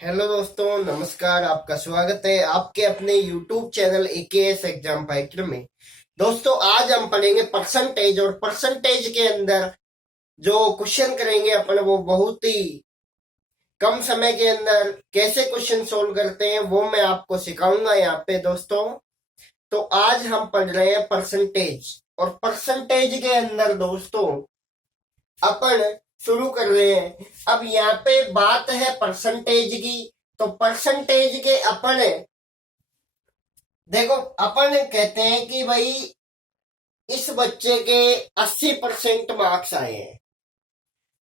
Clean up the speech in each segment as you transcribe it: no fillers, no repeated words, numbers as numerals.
Hello दोस्तों, नमस्कार। आपका स्वागत है आपके अपने YouTube channel AKS exam fighter में। दोस्तों, आज हम पढ़ेंगे परसेंटेज। और परसेंटेज के अंदर जो क्वेश्चन करेंगे अपन, वो बहुत ही कम समय के अंदर कैसे क्वेश्चन सोल्व करते हैं वो मैं आपको सिखाऊंगा यहाँ पे दोस्तों। तो आज हम पढ़ रहे हैं परसेंटेज। और परसेंटेज के अंदर दोस्तों अपन शुरू कर रहे हैं। अब यहाँ पे बात है परसेंटेज की। तो परसेंटेज के अपन देखो, अपन कहते हैं कि भाई इस बच्चे के 80% मार्क्स आए हैं,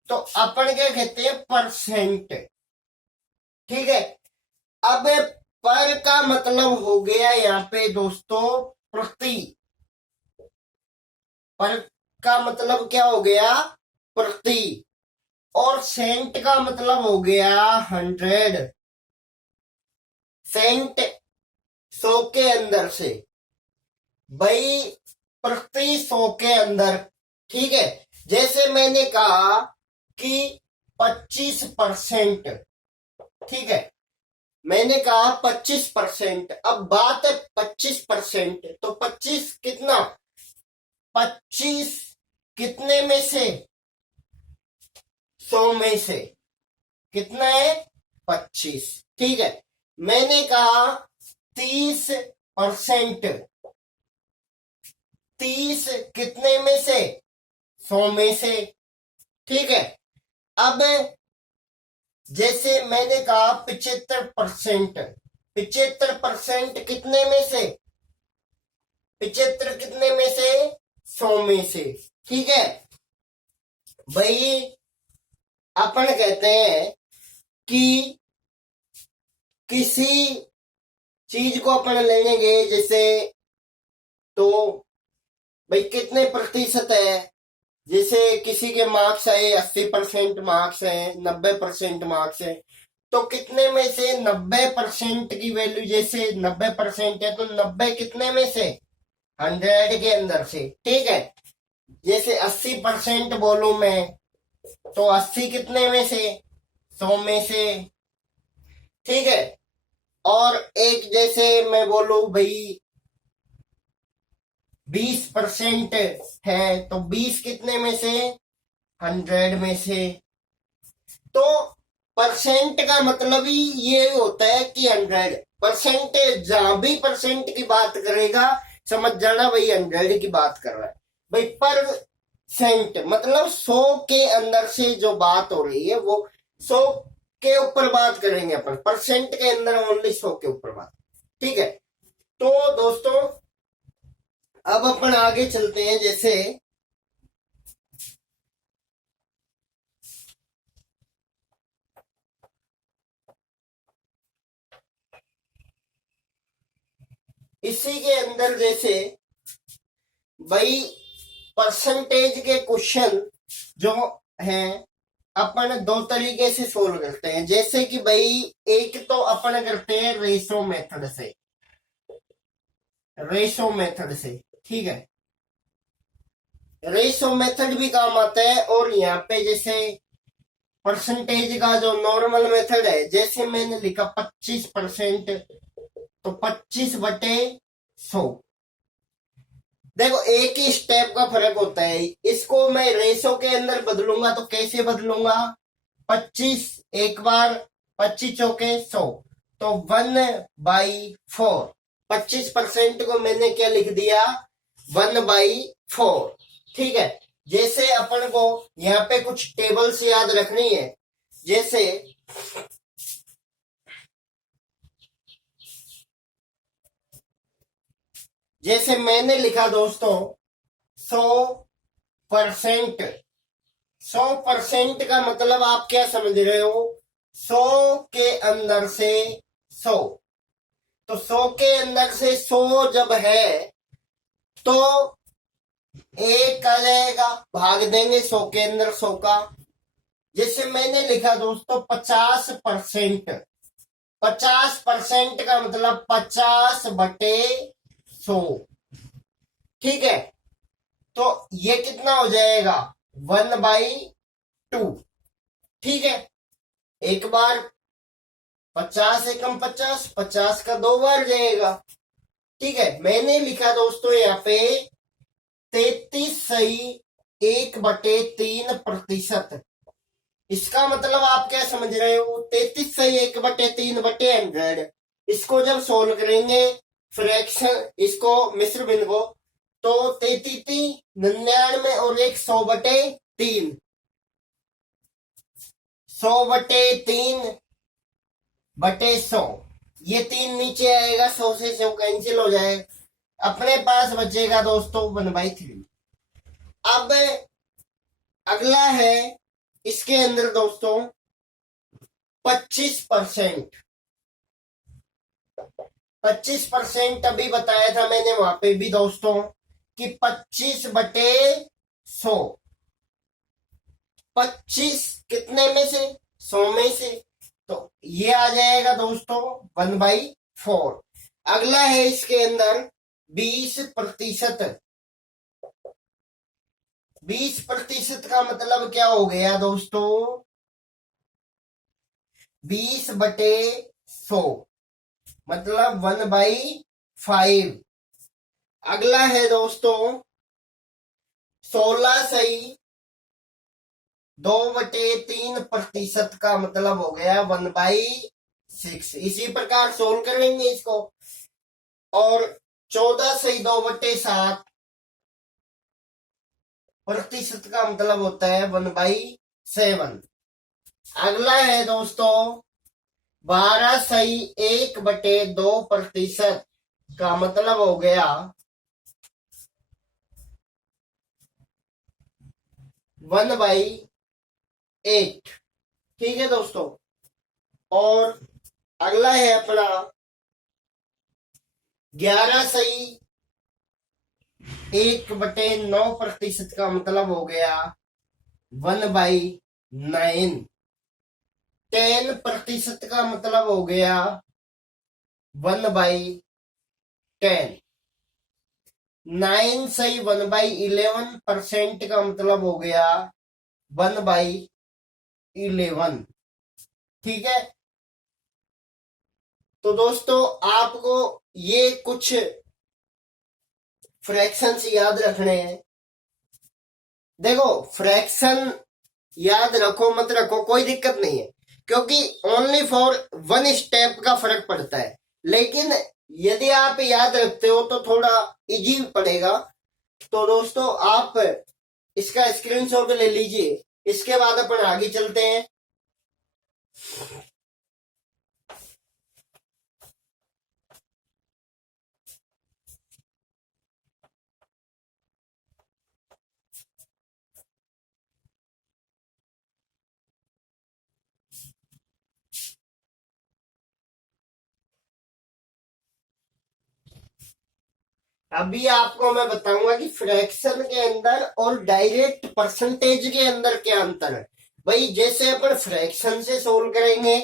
तो अपन क्या कहते हैं, परसेंट। ठीक है। अब पर का मतलब हो गया यहाँ पे दोस्तों प्रति। पर का मतलब क्या हो गया, प्रति। और सेंट का मतलब हो गया 100। सेंट 100 के अंदर से, भाई प्रति 100 के अंदर। ठीक है। जैसे मैंने कहा कि 25%। ठीक है, मैंने कहा 25%। अब बात है 25%, तो 25 कितना, 25 कितने में से, 100 में से कितना है, 25। ठीक है। मैंने कहा 30%। 30 कितने में से, 100 में से। ठीक है। अब जैसे मैंने कहा 75%। 75% कितने में से, 75 कितने में से, 100 में से। ठीक है भाई। अपन कहते हैं कि किसी चीज को अपन लेंगे, जैसे तो भाई कितने प्रतिशत है। जैसे किसी के मार्क्स आए 80% मार्क्स है, 90% मार्क्स है, तो कितने में से 90% की वैल्यू, जैसे 90% है तो 90 कितने में से, 100 के अंदर से। ठीक है। जैसे 80% बोलूं मैं, तो 80 कितने में से, 100 में से। ठीक है। और एक जैसे मैं बोलूं भाई 20% है, तो 20 कितने में से, 100 में से। तो परसेंट का मतलब ही ये होता है कि 100%। जहां भी परसेंट की बात करेगा, समझ जाना भाई 100 की बात कर रहा है। भाई पर सेंट मतलब 100 के अंदर से जो बात हो रही है, वो 100 के ऊपर बात करेंगे अपन। परसेंट के अंदर ओनली 100 के ऊपर बात। ठीक है। तो दोस्तों, अब अपन आगे चलते हैं। जैसे इसी के अंदर जैसे भाई परसेंटेज के क्वेश्चन जो हैं, अपन दो तरीके से सोल्व करते हैं। जैसे कि भाई एक तो अपन करते हैं रेशो मेथड से। रेशो मेथड से। ठीक है। रेशो मेथड भी काम आता है। और यहाँ पे जैसे परसेंटेज का जो नॉर्मल मेथड है, जैसे मैंने लिखा 25%, तो 25/100। देखो, एक ही स्टेप का फर्क होता है। इसको मैं रेशो के अंदर बदलूंगा तो कैसे बदलूंगा, 25 एक बार, 25 चौके 100, तो 1/4। 25% को मैंने क्या लिख दिया, 1/4। ठीक है। जैसे अपन को यहाँ पे कुछ टेबल्स याद रखनी है। जैसे जैसे मैंने लिखा दोस्तों 100%। 100% का मतलब आप क्या समझ रहे हो, 100 के अंदर से 100। तो 100 के अंदर से 100 जब है, तो एक आ जाएगा, भाग देंगे 100 के अंदर 100 का। जैसे मैंने लिखा दोस्तों 50%। 50% का मतलब 50/100। ठीक है। तो ये कितना हो जाएगा, 1/2। ठीक है। एक बार 50 एकम 50, 50 का 2 बार जाएगा। ठीक है, मैंने लिखा दोस्तों यहाँ पे 33/1/3%। इसका मतलब आप क्या समझ रहे हो, 33/1/3/100। इसको जब सोल्व करेंगे फ्रैक्शन, इसको मिश्र भिन्न को, तो 33 99 और 100/3, 100/3/100, ये 3 नीचे आएगा, 100 से 100 कैंसिल हो जाएगा, अपने पास बचेगा दोस्तों 1/3। अब अगला है इसके अंदर दोस्तों 25%। 25% अभी बताया था मैंने वहां पे भी दोस्तों कि 25/100। 25 कितने में से, 100 में से, तो ये आ जाएगा दोस्तों 1/4। अगला है इसके अंदर 20%। 20% का मतलब क्या हो गया दोस्तों, 20/100 मतलब 1/5। अगला है दोस्तों 16/2/3% का मतलब हो गया 1/6। इसी प्रकार सोल्व करेंगे इसको। और 14/2/7% का मतलब होता है 1/7। अगला है दोस्तों 12/1/2% का मतलब हो गया 1/8। ठीक है दोस्तों। और अगला है अपना 11/1/9% का मतलब हो गया 1/9। 10% का मतलब हो गया 1/10। 9/1/11% का मतलब हो गया 1/11। ठीक है, तो दोस्तों आपको ये कुछ फ्रैक्शंस याद रखने हैं। देखो, फ्रैक्शन याद रखो मत रखो कोई दिक्कत नहीं है, क्योंकि ओनली फॉर 1 स्टेप का फर्क पड़ता है। लेकिन यदि आप याद रखते हो तो थोड़ा इजी पड़ेगा। तो दोस्तों आप इसका स्क्रीनशॉट ले लीजिए, इसके बाद अपन आगे चलते हैं। अभी आपको मैं बताऊंगा कि फ्रैक्शन के अंदर और डायरेक्ट परसेंटेज के अंदर क्या अंतर है। भाई जैसे अपन फ्रैक्शन से सोल्व करेंगे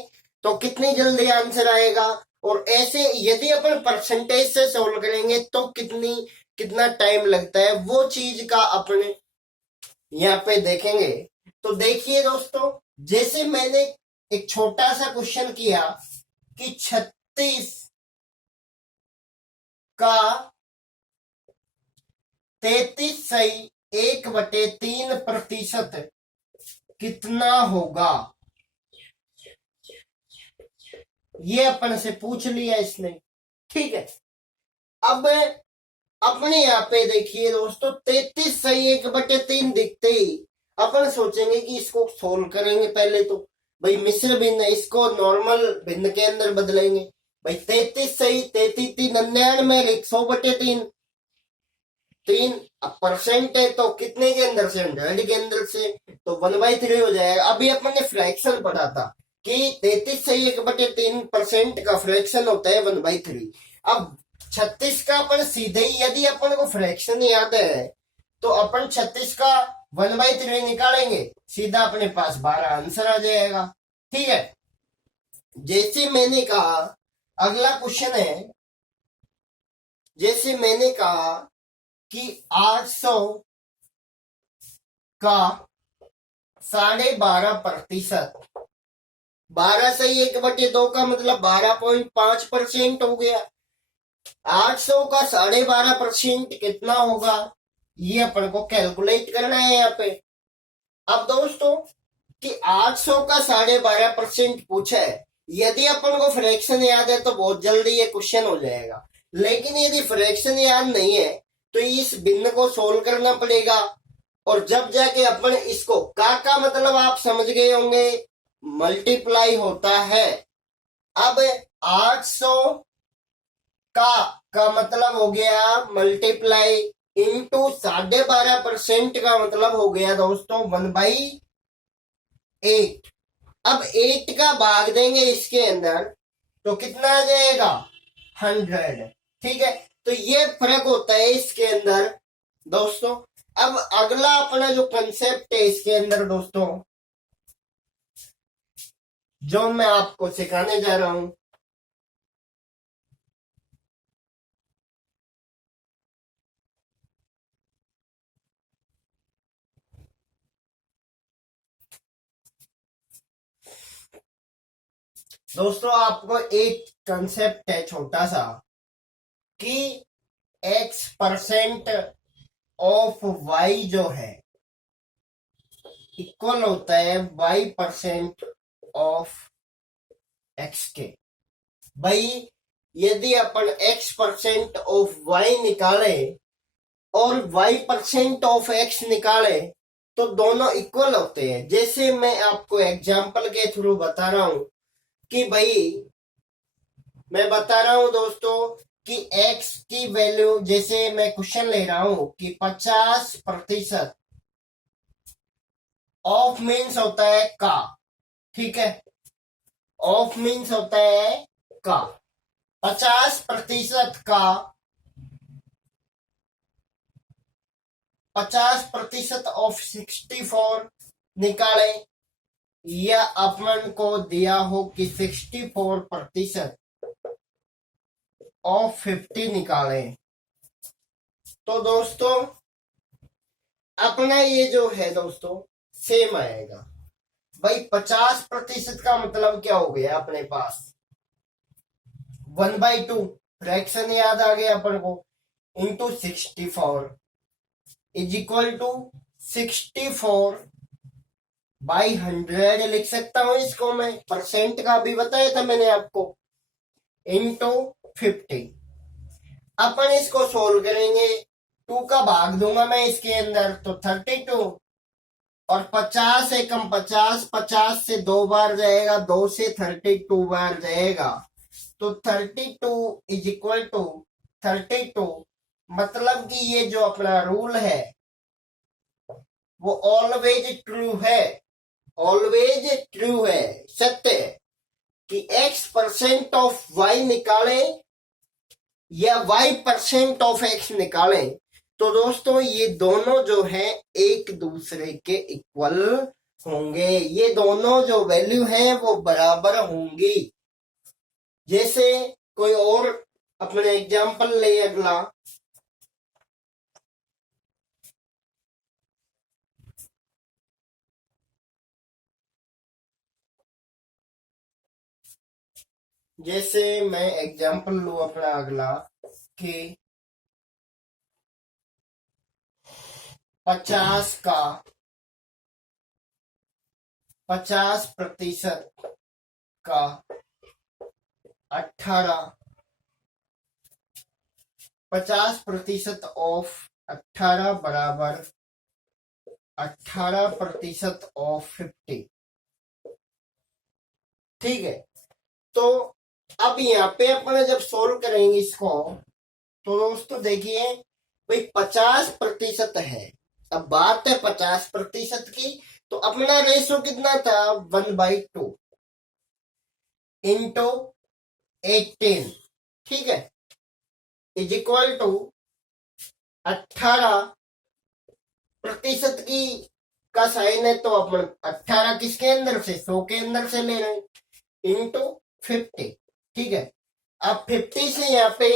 तो कितनी जल्दी आंसर आएगा, और ऐसे यदि अपन परसेंटेज से सोल्व करेंगे तो कितना टाइम लगता है, वो चीज का अपने यहाँ पे देखेंगे। तो देखिए दोस्तों, जैसे मैंने एक छोटा सा क्वेश्चन किया कि 36 का 33/1/3% कितना होगा, ये अपन से पूछ लिया इसने। ठीक है, अब अपने यहाँ पे देखिए दोस्तों 33/1/3 दिखते ही अपन सोचेंगे कि इसको सोल्व करेंगे। पहले तो भाई मिश्र भिन्न, इसको नॉर्मल भिन्न के अंदर बदलेंगे। भाई 33 सही, 33 100/3, 3 परसेंट है तो कितने के अंदर से, 100 के अंदर से, तो 1/3 हो जाएगा। अभी अपन ने फ्रैक्शन पढ़ा था कि 33/1/3% का फ्रैक्शन होता है 1/3। अब 36 का अपन सीधे ही, यदि अपन को फ्रैक्शन याद है तो अपन 36 का 1/3 निकालेंगे, सीधा अपने पास 12 आंसर आ जाएगा। ठीक है, जैसे मैंने कहा अगला क्वेश्चन है, जैसे मैंने कहा कि 800 का 12.5% 12 से 1/2 का मतलब 12.5% हो गया। 800 का 12.5% कितना होगा, ये अपन को कैलकुलेट करना है यहाँ पे। अब दोस्तों कि 800 का 12.5% पूछा है, यदि अपन को फ्रैक्शन याद है तो बहुत जल्दी ये क्वेश्चन हो जाएगा, लेकिन यदि फ्रैक्शन याद नहीं है तो इस भिन्न को सोल्व करना पड़ेगा, और जब जाके अपन इसको का मतलब आप समझ गए होंगे, मल्टीप्लाई होता है। अब 800 का मतलब हो गया मल्टीप्लाई इंटू 12.5% का मतलब हो गया दोस्तों 1/8। अब 8 का भाग देंगे इसके अंदर तो कितना आ जाएगा 100। ठीक है, तो ये फर्क होता है इसके अंदर दोस्तों। अब अगला अपना जो कंसेप्ट है इसके अंदर दोस्तों, जो मैं आपको सिखाने जा रहा हूं, दोस्तों आपको एक कंसेप्ट है छोटा सा कि x% ऑफ y जो है इक्वल होता है y% ऑफ x के। भाई यदि अपन x% ऑफ y निकाले और y% ऑफ x निकाले तो दोनों इक्वल होते हैं। जैसे मैं आपको एग्जांपल के थ्रू बता रहा हूं कि भाई मैं बता रहा हूं दोस्तों कि x की वैल्यू, जैसे मैं क्वेश्चन ले रहा हूं कि 50% ऑफ मीन्स होता है का, ठीक है, ऑफ मीन्स होता है का, 50% का 50% ऑफ 64 निकाले, या अपन को दिया हो कि 64% ऑफ 50 निकाले, तो दोस्तों अपना ये जो है दोस्तों सेम आएगा। भाई 50% का मतलब क्या हो गया अपने पास 1/2, फ्रैक्शन याद आ गया अपन को, इंटू 64 इज इक्वल टू 64/100 लिख सकता हूं इसको मैं, परसेंट का भी बताया था मैंने आपको, इंटू 50। अपन इसको सोल्व करेंगे, 2 का भाग दूंगा मैं इसके अंदर तो 32, और 50 एकम 50, 50 से 2 बार जाएगा, 2 से 32 बार जाएगा, तो 32 इज इक्वल टू 32। मतलब कि ये जो अपना रूल है वो ऑलवेज ट्रू है, ऑलवेज ट्रू है, सत्य है कि x% ऑफ y निकाले या y% ऑफ x निकाले तो दोस्तों ये दोनों जो है एक दूसरे के इक्वल होंगे, ये दोनों जो वैल्यू है वो बराबर होंगी। जैसे कोई और अपने एग्जांपल ले अगला, जैसे मैं एग्जांपल लू अपना अगला कि 50 का 50% का 18, 50% ऑफ 18 बराबर 18% ऑफ 50। ठीक है, तो अब यहाँ पे अपन जब सोल्व करेंगे इसको तो दोस्तों देखिए भाई 50% है, अब बात है 50% की, तो अपना रेशो कितना था 1/2 इंटू 18, ठीक है, इज इक्वल टू 18% की का साइन है तो अपन 18 किसके अंदर से 100 के अंदर से ले रहे हैं, इंटू 50। ठीक है, अब 50 से यहाँ पे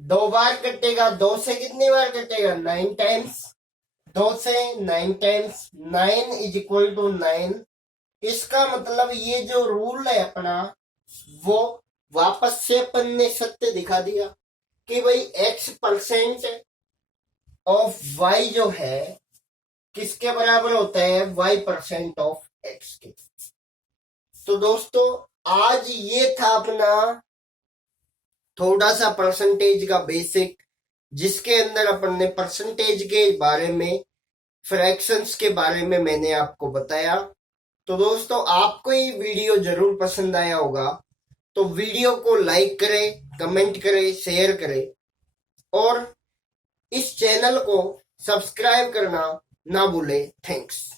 2 बार कटेगा, 2 से कितनी बार कटेगा 9 टाइम्स, 2 से 9 टाइम्स, 9 इज इक्वल टू 9, इसका मतलब ये जो रूल है अपना, वो वापस से अपन ने सत्य दिखा दिया कि भाई x% ऑफ y जो है किसके बराबर होता है, y% ऑफ x के। तो दोस्तों आज ये था अपना थोड़ा सा परसेंटेज का बेसिक, जिसके अंदर अपन ने परसेंटेज के बारे में, फ्रैक्शंस के बारे में मैंने आपको बताया। तो दोस्तों आपको ये वीडियो जरूर पसंद आया होगा, तो वीडियो को लाइक करें, कमेंट करें, शेयर करें और इस चैनल को सब्सक्राइब करना ना भूलें। थैंक्स।